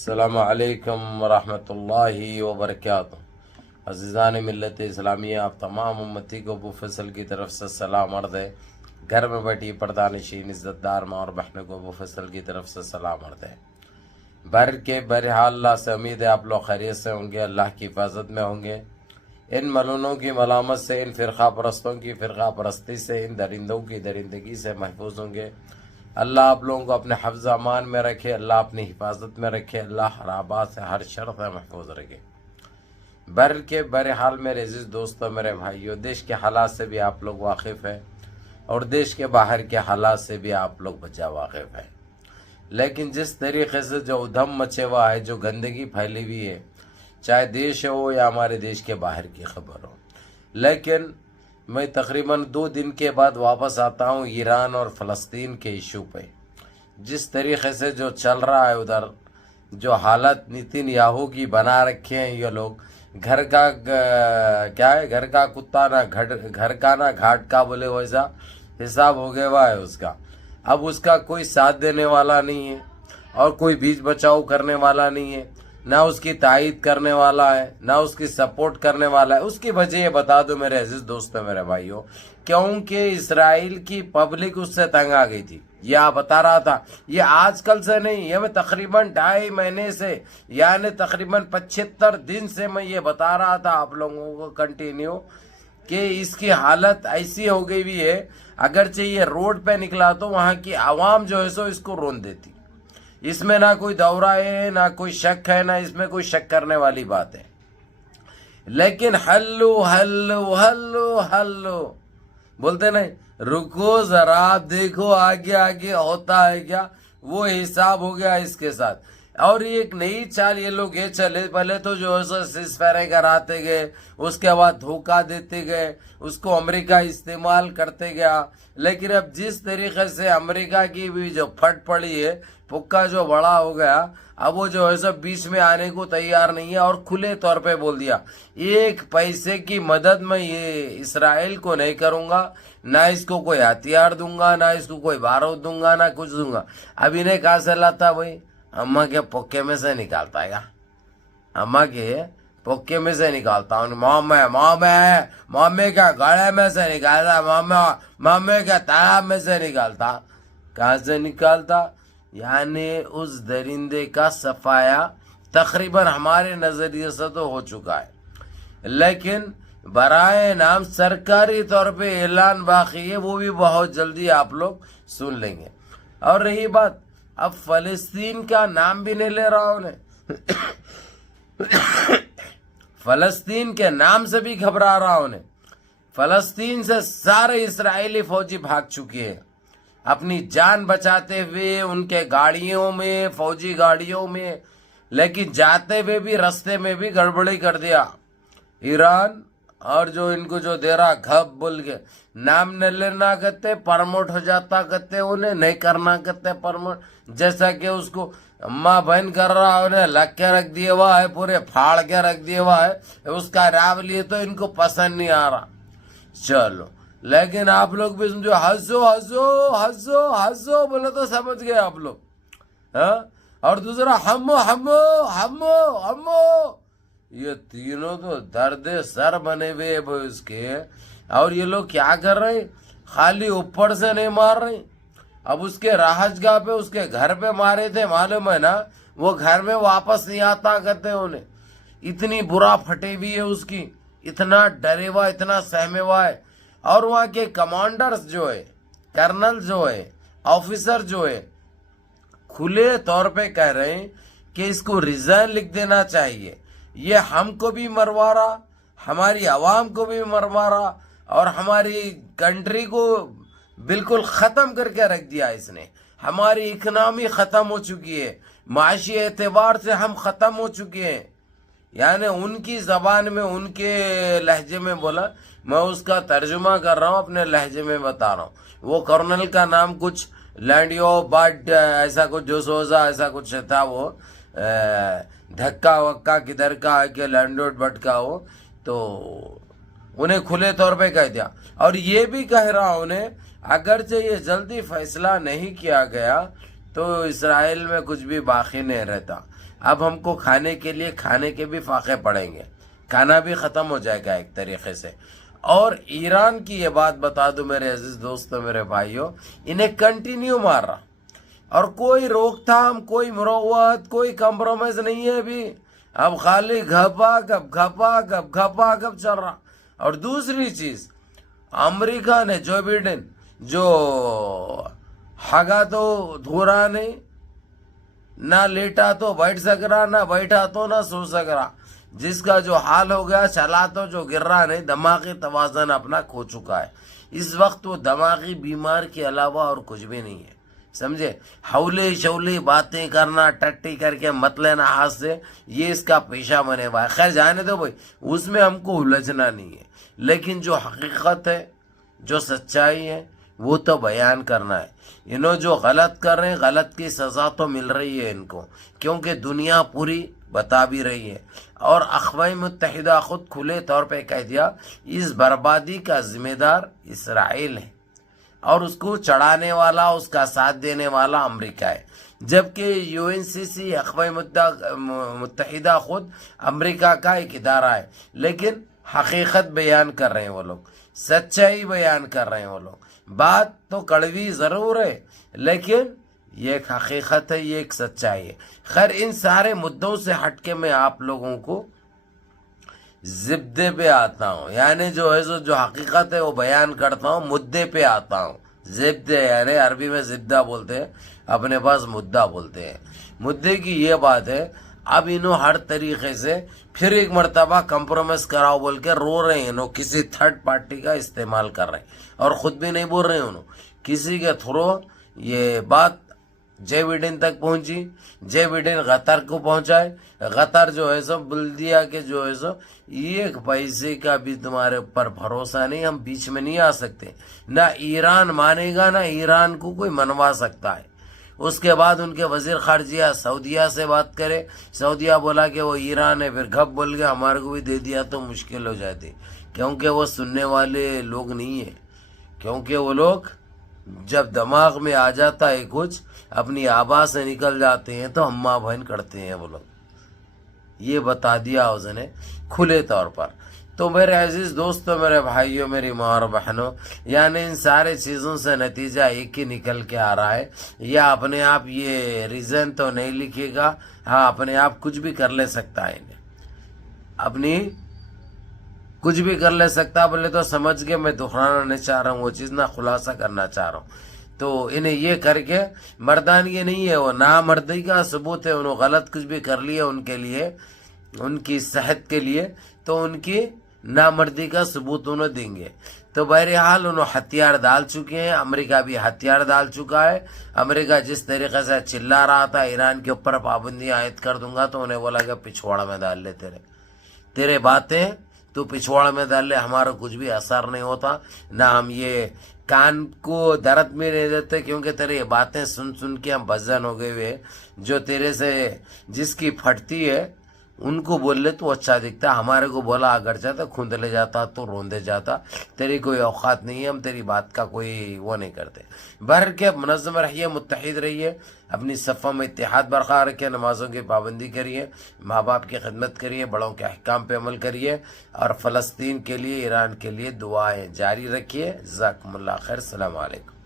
السلام علیکم ورحمۃ اللہ وبرکاتہ۔ عزیزان ملت اسلامیہ، آپ تمام امتی کو ابو فیصل کی طرف سے سلام عرض ہے۔ گھر میں بیٹھی پردہ نشین عزت دار ماں اور بہنوں کو ابو فیصل کی طرف سے سلام عرض ہے۔ بہرحال اللہ سے امید ہے آپ لوگ خیریت سے ہوں گے، اللہ کی حفاظت میں ہوں گے۔ ان ملونوں کی ملامت سے، ان فرقہ پرستوں کی فرقہ پرستی سے، ان درندوں کی درندگی سے محفوظ ہوں گے۔ اللہ آپ لوگوں کو اپنے حفظ امان میں رکھے، اللہ اپنی حفاظت میں رکھے، اللہ ہر آباد سے ہر شر سے محفوظ رکھے۔ بہرحال میرے عزیز دوستوں، میرے بھائیوں، دیش کے حالات سے بھی آپ لوگ واقف ہیں اور دیش کے باہر کے حالات سے بھی آپ لوگ بچا واقف ہیں، لیکن جس طریقے سے جو ادھم مچے ہوا ہے، جو گندگی پھیلی ہوئی ہے، چاہے دیش ہو یا ہمارے دیش کے باہر کی خبر ہو، لیکن میں تقریباً 2 دن کے بعد واپس آتا ہوں ایران اور فلسطین کے ایشو پہ۔ جس طریقے سے جو چل رہا ہے ادھر، جو حالت نیتن یاہو کی بنا رکھے ہیں یہ لوگ، گھر کا کیا ہے، گھر کا کتا نہ گھر کا نہ گھاٹ کا بولے، ویسا حساب ہو گیا ہوا ہے اس کا۔ اب اس کا کوئی ساتھ دینے والا نہیں ہے اور کوئی بیچ بچاؤ کرنے والا نہیں ہے، نہ اس کی تائید کرنے والا ہے، نہ اس کی سپورٹ کرنے والا ہے۔ اس کی وجہ یہ بتا دو میرے عزیز دوستوں، میرے بھائیوں، کیونکہ اسرائیل کی پبلک اس سے تنگ آ گئی تھی۔ یہ بتا رہا تھا، یہ آج کل سے نہیں، یہ میں تقریباً 2.5 مہینے سے، یعنی تقریباً 75 دن سے میں یہ بتا رہا تھا آپ لوگوں کو کنٹینیو، کہ اس کی حالت ایسی ہو گئی بھی ہے، اگرچہ یہ روڈ پہ نکلا تو وہاں کی عوام جو ہے سو اس کو رون دیتی۔ اس میں نہ کوئی دورہ ہے، نہ کوئی شک ہے، نہ اس میں کوئی شک کرنے والی بات ہے، لیکن ہلو ہلو ہلو ہلو بولتے نہیں، رکو ذرا دیکھو آگے آگے ہوتا ہے کیا، وہ حساب ہو گیا اس کے ساتھ۔ اور ایک نئی چال یہ لوگ یہ چلے، پہلے تو جو ہے سو سیز فائر کراتے گئے، اس کے بعد دھوکہ دیتے گئے، اس کو امریکہ استعمال کرتے گیا، لیکن اب جس طریقے سے امریکہ کی بھی جو پھٹ پڑی ہے، پکا جو بڑا ہو گیا، اب وہ جو ہے سب بیچ میں آنے کو تیار نہیں ہے، اور کھلے طور پہ بول دیا، 1 پیسے کی مدد میں یہ اسرائیل کو نہیں کروں گا، نہ اس کو کوئی ہتھیار دوں گا، نہ اس کو کوئی بارود دوں گا، نہ کچھ دوں گا۔ اب انہیں کہاں سے لاتا بھائی؟ اماں کے پکے میں سے نکالتا ہے گا، اماں کے پکے میں سے نکالتا ہوں، مامے کا گڑے میں سے نکالتا، مامے کا تالاب میں سے نکالتا، کہاں سے نکالتا؟ یعنی اس درندے کا صفایا تقریباً ہمارے نظریے سے تو ہو چکا ہے، لیکن برائے نام سرکاری طور پہ اعلان باقی ہے، وہ بھی بہت جلدی آپ لوگ سن لیں گے۔ اور رہی بات، اب فلسطین کا نام بھی نہیں لے رہا ہوں، فلسطین کے نام سے بھی گھبرا رہا ہوں۔ فلسطین سے سارے اسرائیلی فوجی بھاگ چکے ہیں اپنی جان بچاتے ہوئے، ان کے گاڑیوں میں، فوجی گاڑیوں میں، لیکن جاتے ہوئے بھی رستے میں بھی گڑبڑی کر دیا ایران، اور جو ان کو جو دے رہا گھب بول کے، نام نہ لینا کرتے پرموٹ ہو جاتا کرتے، انہیں نہیں کرنا کرتے پرموٹ، جیسا کہ اس کو اماں بہن کر رہا، انہیں لگ کے رکھ دیا ہوا ہے، پورے پھاڑ کے رکھ دیا ہوا ہے، اس کا نام لیے تو ان کو پسند نہیں آ رہا۔ چلو، لیکن آپ لوگ بھی سمجھو، ہنسو ہنسو ہنسو ہنسو بولے تو سمجھ گئے آپ لوگ، ہاں؟ اور دوسرا ہمو ہمو ہمو ہمو، یہ تینوں تو درد سر بنے ہوئے اس کے۔ اور یہ لوگ کیا کر رہے ہیں؟ خالی اوپر سے نہیں مار رہے، اب اس کے رہائش گاہ پہ، اس کے گھر پہ مارے تھے، معلوم ہے نا، وہ گھر میں واپس نہیں آتا کرتے انہیں، اتنی برا پھٹی ہوئی ہے اس کی، اتنا ڈرے ہوا، اتنا سہمے ہوا ہے۔ اور وہاں کے کمانڈرز جو ہے، کرنل جو ہے، آفیسر جو ہے، کھلے طور پہ کہہ رہے ہیں کہ اس کو ریزائن لکھ دینا چاہیے، یہ ہم کو بھی مروا رہا، ہماری عوام کو بھی مروا رہا، اور ہماری کنٹری کو بالکل ختم کر کے رکھ دیا اس نے، ہماری اکنامی ختم ہو چکی ہے، معاشی اعتبار سے ہم ختم ہو چکے ہیں۔ یعنی ان کی زبان میں، ان کے لہجے میں بولا، میں اس کا ترجمہ کر رہا ہوں، اپنے لہجے میں بتا رہا ہوں۔ وہ کرنل کا نام کچھ لینڈیو بٹ ایسا کچھ، جو سوزا ایسا کچھ تھا، وہ دھکا وکا کدھر کا ہے کہ لینڈوڈ بٹ کا ہو، تو انہیں کھلے طور پہ کہہ دیا۔ اور یہ بھی کہہ رہا انہیں، اگرچہ یہ جلدی فیصلہ نہیں کیا گیا تو اسرائیل میں کچھ بھی باقی نہیں رہتا. اب ہم کو کھانے کے لیے کھانے کے بھی فاقے پڑیں گے, کھانا بھی ختم ہو جائے گا ایک طریقے سے. اور ایران کی یہ بات بتا دوں میرے عزیز دوستوں, میرے بھائیوں, انہیں کنٹینیو مار رہا اور کوئی روک تھام, کوئی مروت, کوئی کمپرومائز نہیں ہے ابھی. اب خالی گھپا گپ چل رہا. اور دوسری چیز, امریکہ نے جو بائیڈن جو ہگا تو دھورا نہیں, نہ لیٹا تو بیٹھ سک رہا, نہ بیٹھا تو نہ سو سک رہا. جس کا جو حال ہو گیا, چلا تو جو گر رہا نہیں, دماغی توازن اپنا کھو چکا ہے. اس وقت وہ دماغی بیمار کے علاوہ اور کچھ بھی نہیں ہے, سمجھے. حولی شولی باتیں کرنا, ٹٹی کر کے مت لینا ہاتھ سے, یہ اس کا پیشہ بنے ہوا ہے. خیر جانے دو بھائی, اس میں ہم کو الجھنا نہیں ہے, لیکن جو حقیقت ہے, جو سچائی ہے, وہ تو بیان کرنا ہے. انہوں جو غلط کر رہے ہیں, غلط کی سزا تو مل رہی ہے ان کو, کیونکہ دنیا پوری بتا بھی رہی ہے. اور اقوام متحدہ خود کھلے طور پہ کہہ دیا اس بربادی کا ذمہ دار اسرائیل ہے, اور اس کو چڑھانے والا, اس کا ساتھ دینے والا امریکہ ہے. جبکہ UNCC اقوام متحدہ خود امریکہ کا ایک ادارہ ہے, لیکن حقیقت بیان کر رہے ہیں وہ لوگ, سچائی بیان کر رہے ہیں وہ لوگ. بات تو کڑوی ضرور ہے, لیکن یہ ایک حقیقت ہے, یہ ایک سچائی ہے. خیر ان سارے مدوں سے ہٹ کے میں آپ لوگوں کو زبدے پہ آتا ہوں, یعنی جو ہے جو حقیقت ہے وہ بیان کرتا ہوں, مدے پہ آتا ہوں. زبدے یعنی عربی میں زبدہ بولتے ہیں, اپنے پاس مدعا بولتے ہیں. مدے کی یہ بات ہے, اب انہوں ہر طریقے سے پھر ایک مرتبہ کمپرومائز کراؤ بول کے رو رہے ہیں. انہوں کسی تھرڈ پارٹی کا استعمال کر رہے ہیں, اور خود بھی نہیں بول رہے ہیں. انہوں کسی کے تھرو یہ بات جے بائیڈن تک پہنچی, جے بائیڈن قطر کو پہنچائے. قطر جو ہے سو بول دیا کہ جو ہے سو ایک پیسے کا بھی تمہارے اوپر بھروسہ نہیں, ہم بیچ میں نہیں آ سکتے. نہ ایران مانے گا, نہ ایران کو کوئی منوا سکتا ہے. اس کے بعد ان کے وزیر خارجہ سعودیہ سے بات کرے, سعودیہ بولا کہ وہ ایران ہے, پھر گھپ بول گیا ہمارے کو بھی دے دیا تو مشکل ہو جاتی, کیونکہ وہ سننے والے لوگ نہیں ہیں. کیونکہ وہ لوگ جب دماغ میں آ جاتا ہے کچھ, اپنی آبا سے نکل جاتے ہیں تو ہمہ بہن کرتے ہیں وہ لوگ. یہ بتا دیا اس نے کھلے طور پر. تو میرے عزیز دوستوں, میرے بھائیوں, میری ماں اور بہنوں, یعنی ان سارے چیزوں سے نتیجہ ایک ہی نکل کے آ رہا ہے. یا اپنے آپ یہ ریزن تو نہیں لکھے گا, ہاں اپنے آپ کچھ بھی کر لے سکتا ہے, اپنی کچھ بھی کر لے سکتا. بولے تو سمجھ کے میں دہرانا نہیں چاہ رہا ہوں, وہ چیز نہ خلاصہ کرنا چاہ رہا ہوں. تو انہیں یہ کر کے مردانگی نہیں ہے, وہ نامردی کا ثبوت ہے. انہوں غلط کچھ بھی کر لیا ان کے لیے, ان کی صحت کے لیے, تو ان کی نامردی کا ثبوت انہوں دیں گے. تو بہرحال انہوں ہتھیار ڈال چکے ہیں, امریکہ بھی ہتھیار ڈال چکا ہے. امریکہ جس طریقے سے چلا رہا تھا ایران کے اوپر پابندیاں عائد کر دوں گا, تو انہیں بولا کہ پچھواڑا میں ڈال لے, تیرے باتیں تو پچھواڑا میں ڈال لے, ہمارا کچھ بھی اثر نہیں ہوتا. نہ ہم یہ کان کو درد میں نہیں دیتے, کیونکہ تیرے یہ باتیں سن سن کے ہم بزن ہو گئے ہوئے. جو تیرے سے جس کی پھٹتی ہے ان کو بول لے تو اچھا دکھتا, ہمارے کو بولا اگر جاتا کھند لے جاتا تو روندے جاتا. تیری کوئی اوقات نہیں ہے, ہم تیری بات کا کوئی وہ نہیں کرتے. بہر کے منظم رہیے, متحد رہیے, اپنی صفوں میں اتحاد برقرار رکھیے, نمازوں کی پابندی کریے, ماں باپ کی خدمت کریے, بڑوں کے احکام پہ عمل کریے, اور فلسطین کے لیے, ایران کے لیے دعائیں جاری رکھیے. جزاکم اللہ خیر. السلام علیکم.